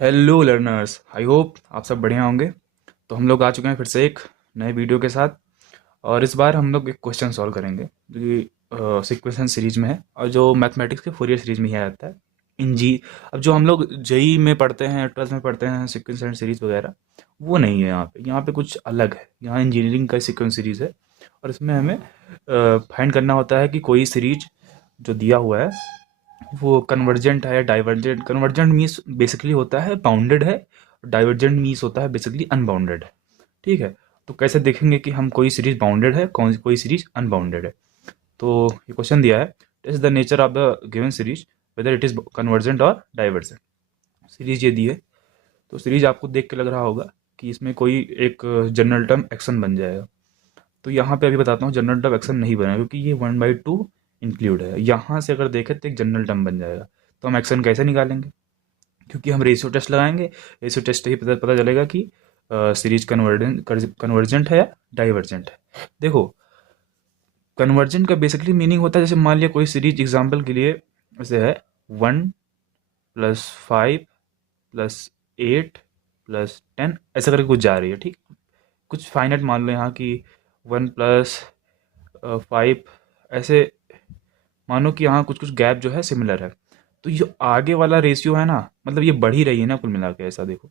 Hello learners, I hope आप सब बढ़िया होंगे। तो हम लोग आ चुके हैं फिर से एक नए वीडियो के साथ। और इस बार हम लोग एक क्वेश्चन सॉल्व करेंगे जो कि सीक्वेंशन सीरीज में है और जो मैथमेटिक्स के फोरियर सीरीज में ही आता है। इन जी अब जो हम लोग जेई में पढ़ते हैं, 12th में पढ़ते हैं सीक्वेंस सीरीज वगैरह, वो नहीं है यहाँ पे कुछ अलग है। यहाँ इंजीनियरिंग का सीक्वेंस सीरीज है और इसमें हमें फाइंड करना होता है कि कोई सीरीज जो दिया हुआ है वो कन्वर्जेंट है या डाइवर्जेंट। कन्वर्जेंट मीन्स बेसिकली होता है बाउंडेड है, डाइवर्जेंट मीन्स होता है बेसिकली अनबाउंडेड है। ठीक है, तो कैसे देखेंगे कि हम कोई सीरीज बाउंडेड है, कौन कोई सीरीज अनबाउंडेड है। तो ये क्वेश्चन दिया है, is the nature of the given series whether it is convergent और डाइवर्जेंट। सीरीज ये दी है, तो सीरीज आपको देख के लग रहा होगा कि इसमें कोई एक जनरल टर्म एक्शन बन जाएगा। तो यहाँ पे अभी बताता हूँ जनरल टर्म एक्शन नहीं बना क्योंकि ये 1/2 इंक्लूड है। यहाँ से अगर देखें तो एक जनरल टर्म बन जाएगा। तो हम एक्शन कैसे निकालेंगे? क्योंकि हम रेशियो टेस्ट लगाएंगे। रेशियो टेस्ट से ही पता चलेगा कि सीरीज कन्वर्जेंट है या डाइवर्जेंट है। देखो, कन्वर्जेंट का बेसिकली मीनिंग होता है, जैसे मान लिया कोई सीरीज एग्जाम्पल के लिए जैसे है 1+5+8+10 ऐसा करके कुछ जा रही है। ठीक, कुछ फाइनेट मान लो यहाँ की 1+5 ऐसे मानो कि यहाँ कुछ कुछ गैप जो है सिमिलर है। तो ये आगे वाला रेशियो है ना, मतलब ये बढ़ ही रही है ना कुल मिला के, ऐसा देखो।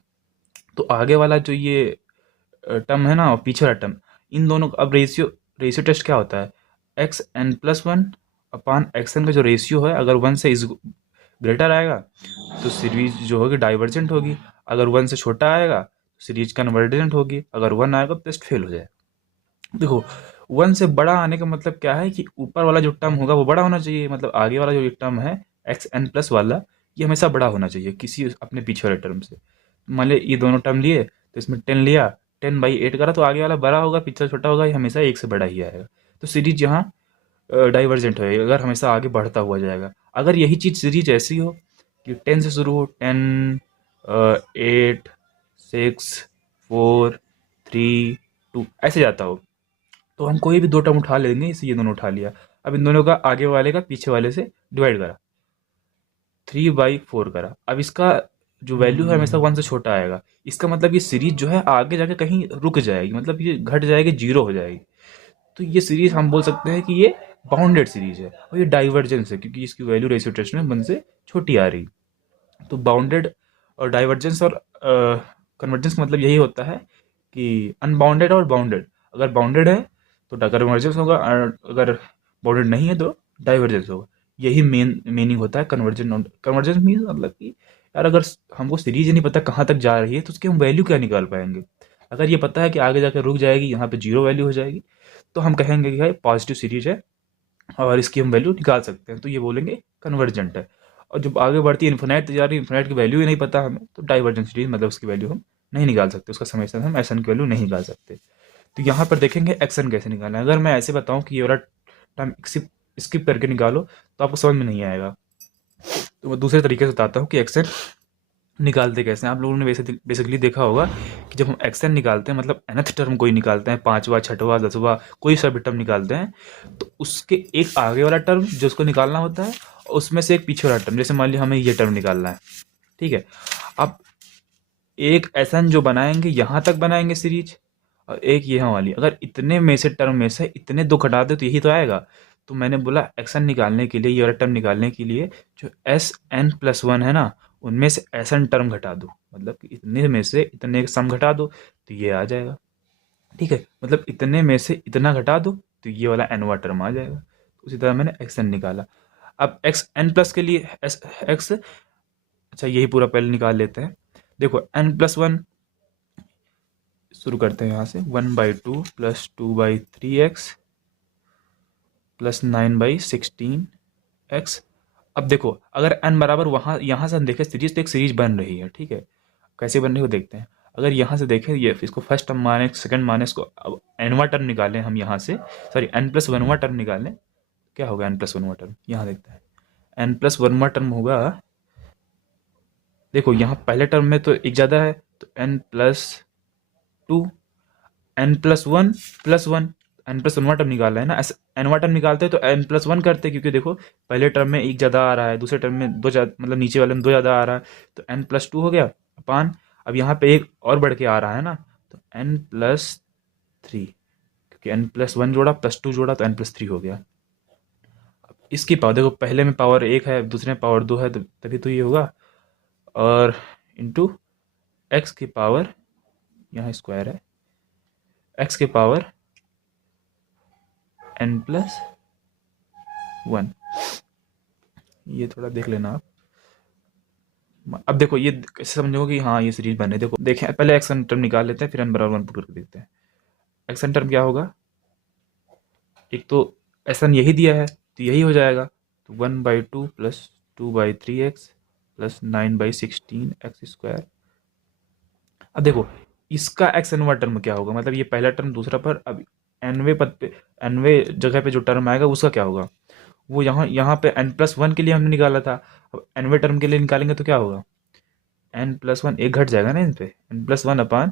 तो आगे वाला जो ये टर्म है ना और पीछे वाला टर्म, इन दोनों का अब रेशियो रेशियो टेस्ट क्या होता है? xn+1 अपान xn का जो रेशियो है, अगर 1 से इज ग्रेटर आएगा तो सीरीज जो होगी डाइवर्जेंट होगी। अगर 1 से छोटा आएगा तो सीरीज कन्वर्जेंट होगी। अगर 1 आएगा तो टेस्ट फेल हो जाएगा। देखो, 1 से बड़ा आने का मतलब क्या है कि ऊपर वाला जो टर्म होगा वो बड़ा होना चाहिए। मतलब आगे वाला जो ये टर्म है xn+ वाला, ये हमेशा बड़ा होना चाहिए किसी अपने पीछे वाले टर्म से। मान लिया ये दोनों टर्म लिए तो इसमें 10 लिया, 10/8 करा तो आगे वाला बड़ा होगा, पीछे छोटा होगा, ये हमेशा एक से बड़ा ही आएगा। तो सीरीज यहाँ डाइवर्जेंट होएगा अगर हमेशा आगे बढ़ता हुआ जाएगा। अगर यही चीज़ सीरीज ऐसी हो कि 10 से शुरू हो, 10, 8, 6, 4, 3, 2 ऐसे जाता हो, तो हम कोई भी दो टर्म उठा लेंगे। इसे ये दोनों उठा लिया, अब इन दोनों का आगे वाले का पीछे वाले से डिवाइड करा, 3/4 करा। अब इसका जो वैल्यू है हमेशा 1 से छोटा आएगा। इसका मतलब ये सीरीज जो है आगे जाके कहीं रुक जाएगी, मतलब ये घट जाएगी, जीरो हो जाएगी। तो ये सीरीज हम बोल सकते हैं कि ये बाउंडेड सीरीज है। और ये डाइवर्जेंस है क्योंकि इसकी वैल्यू रेशियो टेस्ट में 1 से छोटी आ रही। तो बाउंडेड और डाइवर्जेंस और कन्वर्जेंस का मतलब यही होता है कि अनबाउंडेड और बाउंडेड। अगर बाउंडेड है तो कन्वर्जेंस होगा और अगर बाउंडेड नहीं है तो डाइवर्जेंस होगा। यही मेन मीनिंग होता है कन्वर्जेंट। कन्वर्जेंस मीन मतलब कि यार अगर हमको सीरीज ही नहीं पता कहाँ तक जा रही है तो उसकी हम वैल्यू क्या निकाल पाएंगे। अगर ये पता है कि आगे जाकर रुक जाएगी, यहाँ पे जीरो वैल्यू हो जाएगी, तो हम कहेंगे कि भाई पॉजिटिव सीरीज है और इसकी हम वैल्यू निकाल सकते हैं, तो ये बोलेंगे कन्वर्जेंट है। और जब आगे बढ़ती है इन्फिनाइट तक जा रही है, इन्फिनाइट की वैल्यू ही नहीं पता हमें, तो डाइवर्जेंट सीरीज मतलब उसकी वैल्यू हम नहीं निकाल सकते, उसका समेशन हम एस एन की वैल्यू नहीं निकाल सकते। तो यहाँ पर देखेंगे एक्शन कैसे निकालना है। अगर मैं ऐसे बताऊँ कि ये वाला टर्म स्किप करके निकालो तो आपको समझ में नहीं आएगा। तो मैं दूसरे तरीके से बताता हूँ कि एक्शन निकालते कैसे हैं। आप लोगों ने वैसे बेसिकली देखा होगा कि जब हम एक्शन निकालते हैं, मतलब nth टर्म कोई निकालते हैं, पाँचवा, छठवा, दसवा, कोई सा भी टर्म निकालते हैं, तो उसके एक आगे वाला टर्म जो उसको निकालना होता है, और उसमें से एक पीछे वाला टर्म। जैसे मान लिया हमें ये टर्म निकालना है, ठीक है। अब एक एसन जो बनाएंगे यहाँ तक बनाएंगे सीरीज, और एक यहाँ वाली। अगर इतने में से टर्म में से इतने दो घटा दे तो यही तो आएगा। तो मैंने बोला एक्शन निकालने के लिए, ये वाला टर्म निकालने के लिए जो SN+1 है ना, उनमें से SN टर्म घटा दो, मतलब कि इतने में से इतने का सम घटा दो तो ये आ जाएगा। ठीक है, मतलब इतने में से इतना घटा दो तो ये वाला एनवा टर्म आ जाएगा। तो उसी तरह मैंने एक्स एन निकाला। अब XN+ के लिए एस एक्स, अच्छा यही पूरा पहले निकाल लेते हैं। देखो N+1 शुरू करते हैं यहाँ से, 1/2 + 2/3x + 9/16x। अब देखो, अगर n बराबर वहाँ यहाँ से हम देखें सीरीज, तो एक सीरीज बन रही है। ठीक है, कैसे बन रही है वो देखते हैं। अगर यहाँ से देखें, ये इसको फर्स्ट टर्म माने, सेकंड माने, इसको अब एनवा टर्म निकालें हम यहाँ से, सॉरी N+1वां टर्म निकालें। क्या होगा N+1वां टर्म? यहाँ देखते हैं। N+1वां टर्म होगा, देखो यहाँ पहले टर्म में तो एक ज़्यादा है, तो N+2, N+1+1, N+1वां टर्म निकाला है ना। एनवा टर्म निकालते हैं तो N+1 करते हैं, क्योंकि देखो पहले टर्म में एक ज़्यादा आ रहा है, दूसरे टर्म में दो ज़्यादा, मतलब नीचे वाले में दो ज़्यादा आ रहा है, तो N+2 हो गया अपान, अब यहाँ पे एक और बढ़ के आ रहा है ना, तो n+3, क्योंकि n+1 जोड़ा +2 जोड़ा तो n+3 हो गया। अब इसकी पावर देखो, पहले में पावर 1 है, दूसरे में पावर 2 है, तो तभी तो ये होगा। और इंटू एक्स की पावर, यहाँ स्क्वायर है, एक्स की पावर n+1। ये थोड़ा देख लेना आप। अब देखो ये कैसे समझोगे कि हाँ ये सीरीज बने। देखो देखें, पहले एक्शन टर्म निकाल लेते हैं, फिर n बराबर 1 पुट करके देखते हैं। एक्शन टर्म क्या होगा, एक तो एसन यही दिया है तो यही हो जाएगा, तो 1/2 प्लस 2/3x प्लस 9/16 x²। अब देखो इसका एक्स एनवा टर्म क्या होगा, मतलब ये पहला टर्म दूसरा पर, अब एनवे पद पे, एनवे जगह पे जो टर्म आएगा उसका क्या होगा, वो यहाँ यहाँ पे n+1 के लिए हमने निकाला था, अब एनवे टर्म के लिए निकालेंगे तो क्या होगा, n+1 एक घट जाएगा ना इन पे, n+1 अपान,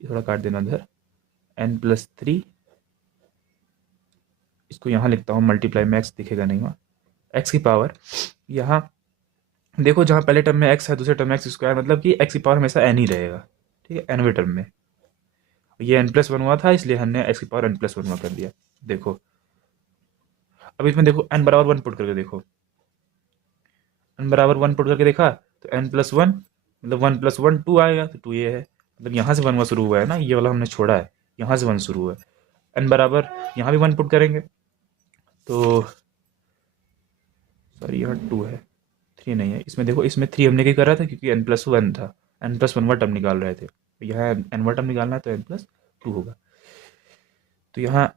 थोड़ा काट देना उधर, n+3, इसको यहाँ लिखता हूँ मल्टीप्लाई में, एक्स दिखेगा नहीं वहाँ, एक्स की पावर, यहाँ देखो जहाँ पहले टर्म में एक्स है दूसरे टर्म में x², मतलब कि एक्स की पावर हमेशा n ही रहेगा, ठीक है, एनवे टर्म में। ये n+1 हुआ था इसलिए हमने एक्स की पावर n+1 कर दिया। देखो अब इसमें देखो n बराबर 1 पुट करके देखो, n बराबर 1 पुट करके देखा तो n+1 मतलब 1+1 2 आएगा, तो 2 ये है, मतलब यहाँ से 1 शुरू हुआ है ना, ये वाला हमने छोड़ा है, यहाँ से 1 शुरू हुआ है। n बराबर यहाँ भी 1 पुट करेंगे तो, सॉरी यहाँ 2 है, 3 नहीं है इसमें, देखो इसमें 3 हमने क्या करा था क्योंकि n+1 था, n+1 टर्म निकाल रहे थे, यहाँ n टर्म निकालना है तो n+2 होगा, तो यहाँ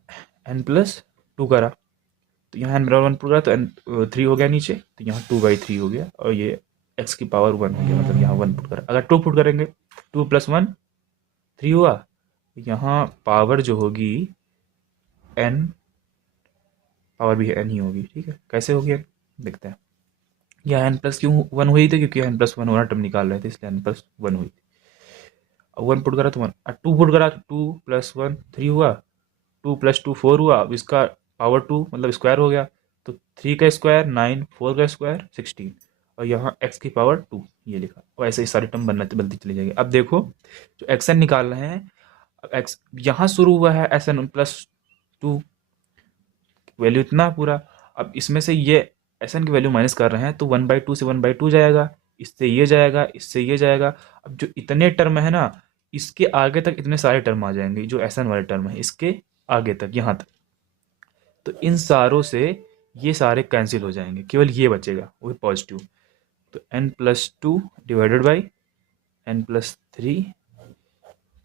n+2 करा, तो यहाँ n बराबर 1 पुट करा तो n3 हो गया नीचे, तो यहाँ 2/3 हो गया, और ये x की पावर 1 हो गया, मतलब यहाँ 1 पुट करा। अगर 2 पुट करेंगे, 2 + 1 3 हुआ, यहाँ पावर जो होगी n, पावर भी n ही होगी, ठीक है, कैसे होगी देखते हैं। यह n प्लस क्यों 1 हुई थी, क्योंकि n+1 वाला टर्म निकाल रहे थे इसलिए n+1 हुई थी। अब 1 पुट करा तो 1, 2 पुट करा तो 2 + 1 3 हुआ, 2 + 2 4 हुआ, अब इसका पावर 2 मतलब स्क्वायर हो गया, तो 3 का स्क्वायर 9, 4 का स्क्वायर 16, और यहाँ x की पावर 2 ये लिखा, और ऐसे ही सारी टर्म बनती चली जाएगी। अब देखो जो xn निकाल रहे हैं, अब x यहाँ शुरू हुआ है SN+2, वैल्यू इतना पूरा, अब इसमें से ये SN की वैल्यू माइनस कर रहे हैं तो 1/2 से 1/2 जाएगा, इससे ये जाएगा, इससे ये जाएगा। अब जो इतने टर्म है ना, इसके आगे तक इतने सारे टर्म आ जाएंगे, जो SN वाले टर्म है इसके आगे तक यहाँ तक, तो इन सारों से ये सारे कैंसिल हो जाएंगे, केवल ये बचेगा वो पॉजिटिव, तो n+2 डिवाइडेड बाई n+3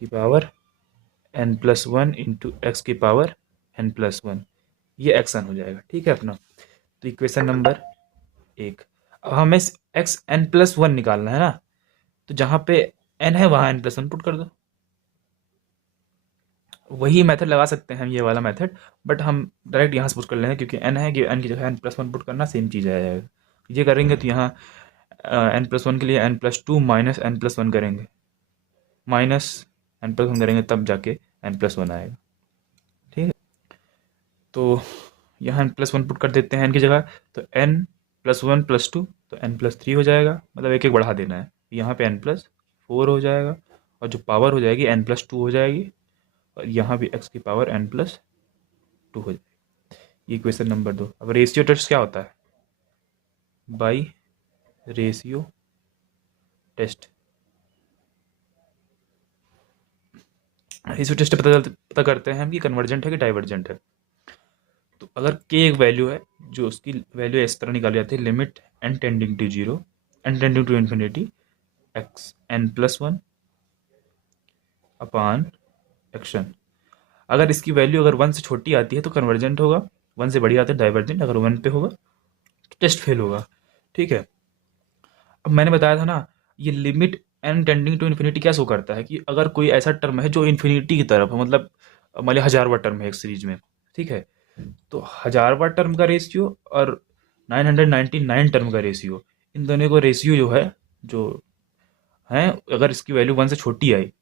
की पावर n+1 इंटू एक्स की पावर n+1, ये एक्शन हो जाएगा, ठीक है अपना। तो इक्वेशन नंबर 1। अब हमें xn+1 निकालना है ना, तो जहाँ पे n है वहाँ n+1 पुट कर दो, वही मेथड लगा सकते हैं हम, ये वाला मेथड, बट हम डायरेक्ट यहाँ से पुट कर लेंगे क्योंकि n है कि n की जगह n+1 पुट करना सेम चीज़ आ जाएगा। ये करेंगे तो यहाँ n+1 के लिए n+2 माइनस n+1 करेंगे, माइनस n+1 करेंगे तब जाके n+1 आएगा, ठीक है। तो यहाँ n+1 पुट कर देते हैं n की जगह, तो n+1+2 तो n+3 हो जाएगा, मतलब एक एक बढ़ा देना है, यहाँ पे n+4 हो जाएगा, और जो पावर हो जाएगी n+2 हो जाएगी, और यहाँ भी x की पावर n+2 हो जाएगी। ये इक्वेशन नंबर 2। अब रेशियो टेस्ट क्या होता है, by ratio test, ratio test पता करते हैं हम कि कन्वर्जेंट है कि डाइवर्जेंट है। तो अगर k एक वैल्यू है, जो उसकी वैल्यू इस तरह निकाली जाती है, limit n tending to 0, n tending to infinity x n+1 upon x n. अगर इसकी वैल्यू अगर 1 से छोटी आती है तो कन्वर्जेंट होगा, 1 से बड़ी आती है डाइवर्जेंट, अगर 1 पे होगा तो टेस्ट फेल होगा, ठीक है। अब मैंने बताया था ना, ये limit n tending to infinity क्या शो करता है, कि अगर कोई ऐसा टर्म है जो इन्फिनिटी की तरफ है, मतलब मान लिया 1000वां टर्म है एक सीरीज में, ठीक है, तो 1000वां टर्म का रेशियो और 999 टर्म का रेशियो, इन दोनों को रेशियो जो है, जो है, अगर इसकी वैल्यू 1 से छोटी आई,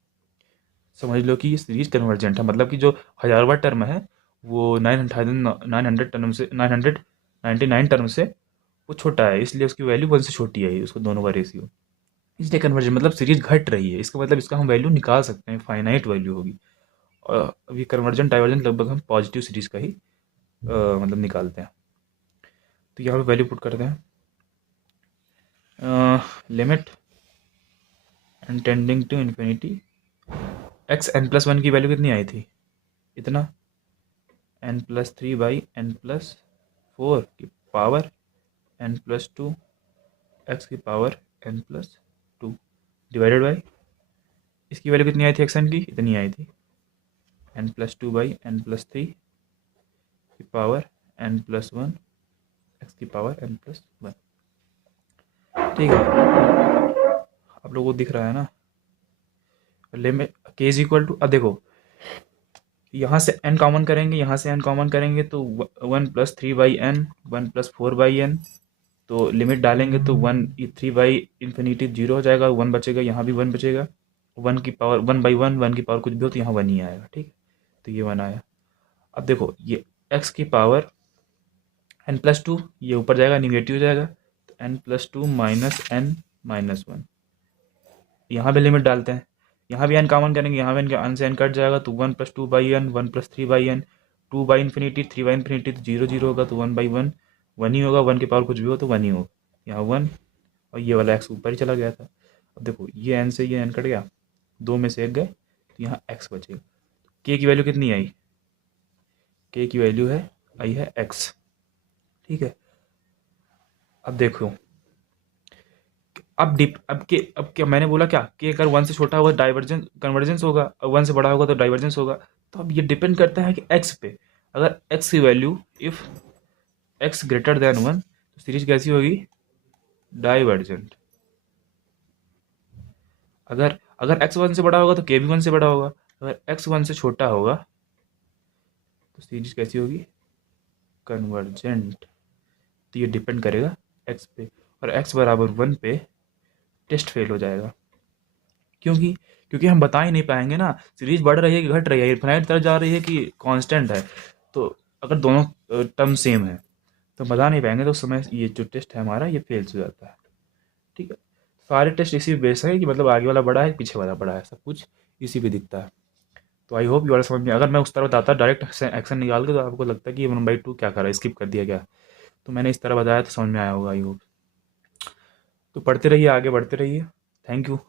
समझ लो कि ये सीरीज कन्वर्जेंट है, मतलब कि जो 1000वां टर्म है वो 900 टर्म से 999 टर्म से वो छोटा है, इसलिए उसकी वैल्यू 1 से छोटी आई, उसको दोनों का रेशियो। इसलिए कन्वर्जन मतलब सीरीज घट रही है, इसका मतलब इसका हम वैल्यू निकाल सकते हैं, फाइनाइट वैल्यू होगी। और अभी कन्वर्जन डाइवर्जन लगभग हम पॉजिटिव सीरीज का ही मतलब निकालते हैं। तो यहाँ पे वैल्यू पुट करते हैं, limit n tending to infinity x n plus one की वैल्यू कितनी आई थी, इतना, n plus three by n plus four की power n plus two x की power n plus two divided by, इसकी वैल्यू कितनी आई थी एक्स एन की, इतनी आई थी, n plus two by n plus three की power n plus one x की पावर एन प्लस वन। ठीक है, आप लोगों को दिख रहा है ना। लिमिट के इज इक्वल टू, अब देखो यहाँ से n कॉमन करेंगे, यहाँ से n कॉमन करेंगे तो one plus three by N, one plus four by N, तो लिमिट डालेंगे तो one, three by infinity zero हो जाएगा, वन बचेगा, यहाँ भी वन बचेगा, वन की power one by one, one की पावर कुछ भी हो तो यहाँ वन ही आएगा। ठीक है, तो ये वन आया। अब देखो ये x की पावर एन प्लस टू, ये ऊपर जाएगा निगेटिव हो जाएगा, तो N plus two minus N minus one, यहाँ भी लिमिट डालते हैं, यहाँ भी एन कॉमन करेंगे, यहाँ भी एन से एन कट जाएगा तो one plus two by N, one plus three by N, two by infinity three by infinity तो जीरो जीरो होगा, तो वन बाई वन, वन ही होगा, वन की पावर कुछ भी हो तो वन ही होगा, यहाँ वन, और ये वाला एक्स ऊपर ही चला गया था। अब देखो ये एन से ये एन कट गया, दो में से एक गए, तो यहाँ एक्स बचेगा। के की वैल्यू कितनी आई, के की वैल्यू है आई है एक्स। ठीक है, अब देखो, अब क्या मैंने बोला, क्या कि अगर वन से छोटा होगा डाइवर्जेंस कन्वर्जेंस होगा, और वन से बड़ा होगा तो डाइवर्जेंस होगा। तो अब ये डिपेंड करता है कि एक्स पे, अगर एक्स की value if x greater than one तो सीरीज कैसी होगी, डाइवर्जेंट। अगर अगर एक्स वन से बड़ा होगा तो के भी वन से बड़ा होगा, अगर एक्स वन से छोटा होगा तो सीरीज कैसी होगी, कन्वर्जेंट। तो ये डिपेंड करेगा एक्स पे, और एक्स बराबर वन पे टेस्ट फेल हो जाएगा। क्योंकि क्योंकि हम बता ही नहीं पाएंगे ना सीरीज बढ़ रही है कि घट रही है, इनफाइनाइट तरफ जा रही है कि कांस्टेंट है। तो अगर दोनों टर्म सेम है तो बता नहीं पाएंगे, तो उस समय ये जो टेस्ट है हमारा ये फेल हो जाता है। ठीक है, सारे टेस्ट इसी पे बेस है कि मतलब आगे वाला बड़ा है पीछे वाला बड़ा है, सब कुछ इसी पे दिखता है। तो आई होप ये वाला समझ में, अगर मैं उस तरह बताता डायरेक्ट एक्शन निकाल के तो आपको लगता है कि ये वन बाई टू क्या करा, स्किप कर दिया क्या। तो मैंने इस तरह बताया तो समझ में आया होगा आई होप। तो पढ़ते रहिए, आगे बढ़ते रहिए। Thank you.